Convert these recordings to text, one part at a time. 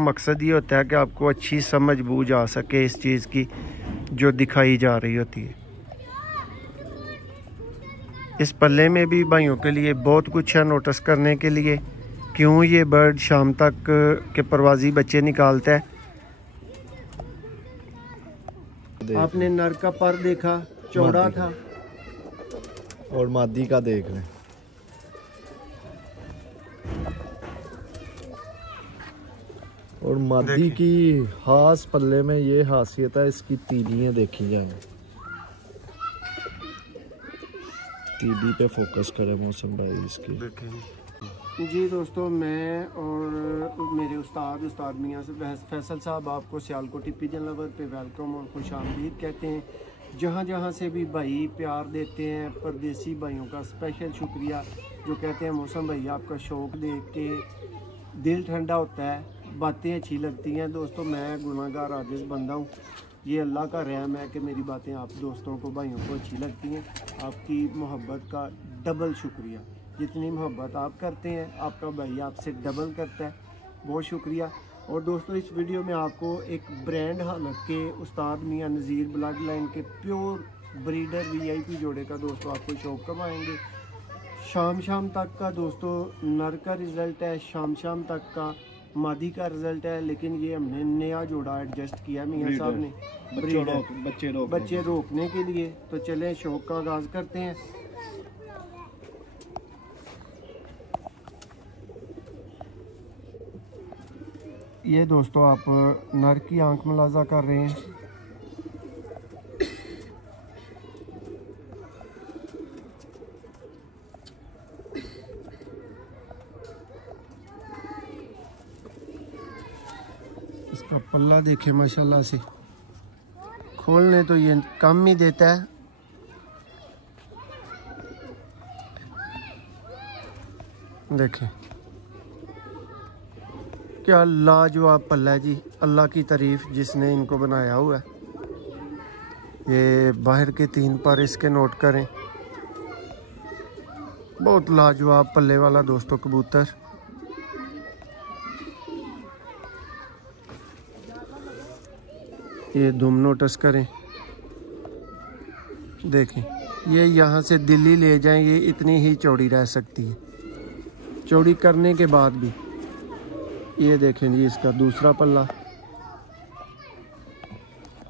मकसद ये होता है कि आपको अच्छी समझ बूझ आ सके इस चीज़ की जो दिखाई जा रही होती है। इस पल्ले में भी भाइयों के लिए बहुत कुछ है नोटिस करने के लिए। क्यों ये बर्ड शाम तक के परवाजी बच्चे निकालता है। आपने नर का पर देखा, चौड़ा था, और मादी का देख लें। और मादी की खास पल्ले में ये खासियत है, इसकी तीलियां देखी जाए। तीली पे फोकस करें मौसम भाई इसकी। जी दोस्तों, मैं और मेरे उस्ताद मियाँ फैसल साहब आपको सियालकोट पिजन लवर पे वेलकम और खुशामदीद कहते हैं। जहाँ जहाँ से भी भाई प्यार देते हैं, परदेसी भाइयों का स्पेशल शुक्रिया। जो कहते हैं मौसम भाई आपका शौक़ देख के दिल ठंडा होता है, बातें अच्छी लगती हैं। दोस्तों मैं गुनाहगार आजिज़ बंदा हूँ, ये अल्लाह का रहम है कि मेरी बातें आप दोस्तों को भाइयों को अच्छी लगती हैं। आपकी मोहब्बत का डबल शुक्रिया। जितनी मोहब्बत आप करते हैं आपका भाई आपसे डबल करता है, बहुत शुक्रिया। और दोस्तों इस वीडियो में आपको एक ब्रांड हालत के उस्ताद मियाँ नज़ीर ब्लड लाइन के प्योर ब्रीडर VIP जोड़े का दोस्तों आपको शौक़ करवाएंगे। शाम तक का दोस्तों नर का रिज़ल्ट है, शाम तक का मादी का रिज़ल्ट है। लेकिन ये हमने नया जोड़ा एडजस्ट किया मियाँ साहब ने बच्चे रोकने के लिए। तो चलें शौक़ का आगाज़ करते हैं। ये दोस्तों आप नर की आंख मुलाजा कर रहे हैं। इसका पल्ला देखे माशाल्लाह से, खोलने तो ये कम ही देता है। देखें क्या लाजवाब पल्ला है जी। अल्लाह की तारीफ जिसने इनको बनाया हुआ है। ये बाहर के 3 पर इसके नोट करें, बहुत लाजवाब पल्ले वाला दोस्तों कबूतर। ये दुम नोटिस करें, देखें ये यहाँ से दिल्ली ले जाएं, ये इतनी ही चौड़ी रह सकती है। चौड़ी करने के बाद भी ये देखें जी इसका दूसरा पल्ला।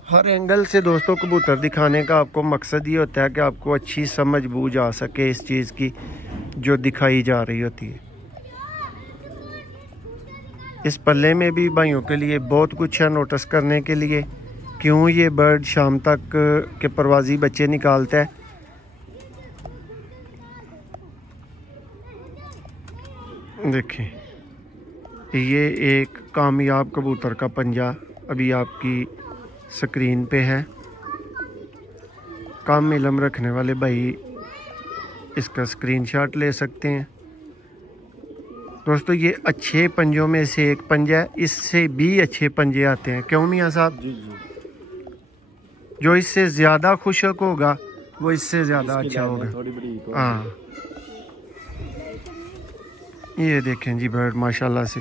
हर एंगल से दोस्तों कबूतर दिखाने का आपको मकसद ये होता है कि आपको अच्छी समझ बूझ आ सके इस चीज़ की जो दिखाई जा रही होती है। इस पल्ले में भी भाइयों के लिए बहुत कुछ है नोटिस करने के लिए। क्यों ये बर्ड शाम तक के परवाजी बच्चे निकालता है। देखें ये एक कामयाब कबूतर का पंजा अभी आपकी स्क्रीन पे है। कम इल्म रखने वाले भाई इसका स्क्रीनशॉट ले सकते हैं। दोस्तों ये अच्छे पंजों में से एक पंजा है, इससे भी अच्छे पंजे आते हैं। क्यों मियाँ साहब? जी जी। जो इससे ज़्यादा खुशक होगा वो इससे ज़्यादा अच्छा होगा। हाँ ये देखें जी बर्ड माशाल्लाह से,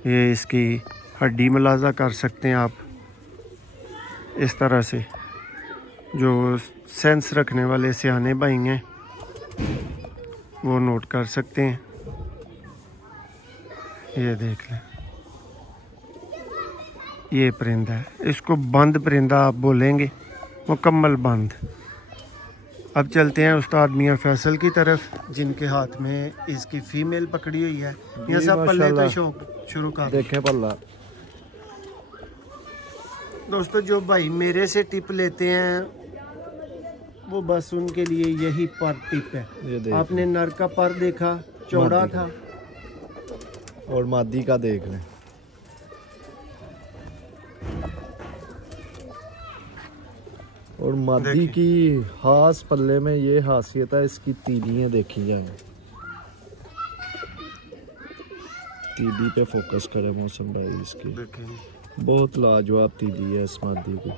ये इसकी हड्डी मुलाजा कर सकते हैं आप इस तरह से। जो सेंस रखने वाले सियाने भाई हैं वो नोट कर सकते हैं। ये देख लें, ये परिंदा है, इसको बंद परिंदा आप बोलेंगे, मुकम्मल बंद। अब चलते हैं उस्ताद मियाँ फैसल की तरफ जिनके हाथ में इसकी फीमेल पकड़ी हुई है। मियाँ साहब पल्ले का शौक शुरू कर देखें पल्ला। दोस्तों जो भाई मेरे से टिप लेते हैं वो बस उनके लिए यही पर टिप है। आपने नर का पर देखा, चौड़ा था, और मादी का देख लें। और मादी की खास पल्ले में ये खासियत है, इसकी तीलियां देखी जाए। तीली पे फोकस करें मौसम भाई इसकी। बहुत लाजवाब तीली है इस मादी की।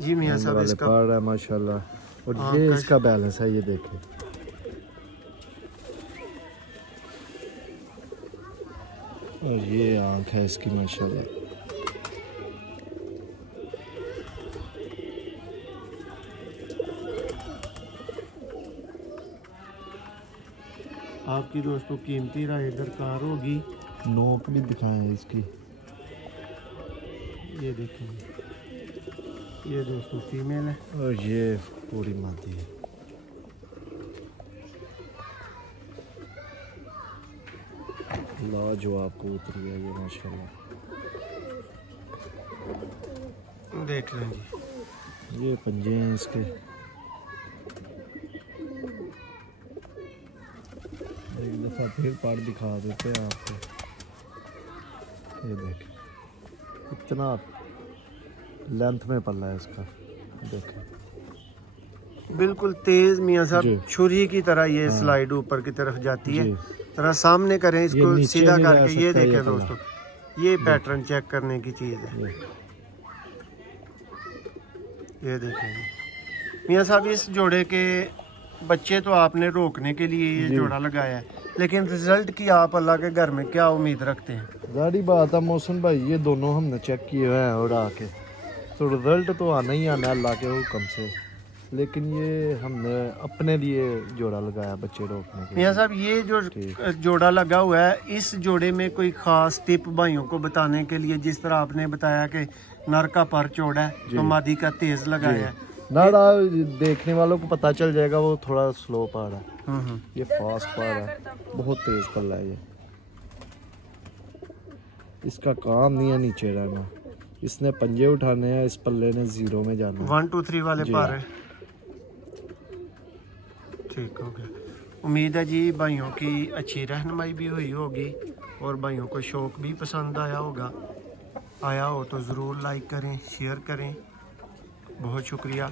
जी मियां साहब इसका पर है माशाल्लाह। और ये इसका बैलेंस है, ये देखें। और ये आँख है इसकी माशाल्लाह। आपकी दोस्तों कीमती राय दरकार होगी। नोक भी दिखाएं इसकी। ये देखें, ये दोस्तों फीमेल है और ये पूरी मादी है। लाजवाब कबूतरी है ये माशाल्लाह। देख लें जी, ये पंजे हैं इसके। एक दफ़ा फिर पार दिखा देते हैं आपको। ये देखें इतना लेंथ में पल्ला है इसका, देखें बिल्कुल तेज मियां जी। साहब, छुरी की तरह ये हाँ। स्लाइड ऊपर की तरफ जाती है। जी। जरा सामने करें इसको नीचे सीधा नहीं जा करके, ये सकता ये देखें पल्ला। दोस्तों, ये पैटर्न चेक करने की चीज़ है। ये देखें मियां साहब, इस जोड़े के बच्चे तो आपने रोकने के लिए ये जी। जोड़ा लगाया है, लेकिन रिजल्ट की आप अल्लाह के घर में क्या उम्मीद रखते हैं? जारी बात है मौसम भाई, ये दोनों हमने चेक किए हुए हैं और आके तो रिजल्ट तो आना ही आना है अल्लाह के हुक्म से, लेकिन ये हमने अपने लिए जोड़ा लगाया बच्चे रोकने के मियां लिए। साहब, ये जो जोड़ा लगा हुआ है, इस जोड़े में कोई खास टिप भाइयों को बताने के लिए, जिस तरह आपने बताया कि नर का पर चौड़ा है तो मादी का तेज लगाया है, नाड़ा देखने वालों को पता चल जाएगा वो थोड़ा स्लो पार है, ये फास्ट पार है, बहुत तेज पल्ला है ये। इसका काम नहीं है नीचे रहना, इसने पंजे उठाने हैं, इस पल्ले ने 0 में जाना है। 1 2 3 वाले जी। पार है। ठीक हो गया। उम्मीद है जी भाइयों की अच्छी रहनुमाई भी हुई होगी और भाइयों को शौक भी पसंद आया होगा। आया हो तो ज़रूर लाइक करें, शेयर करें। बहुत शुक्रिया।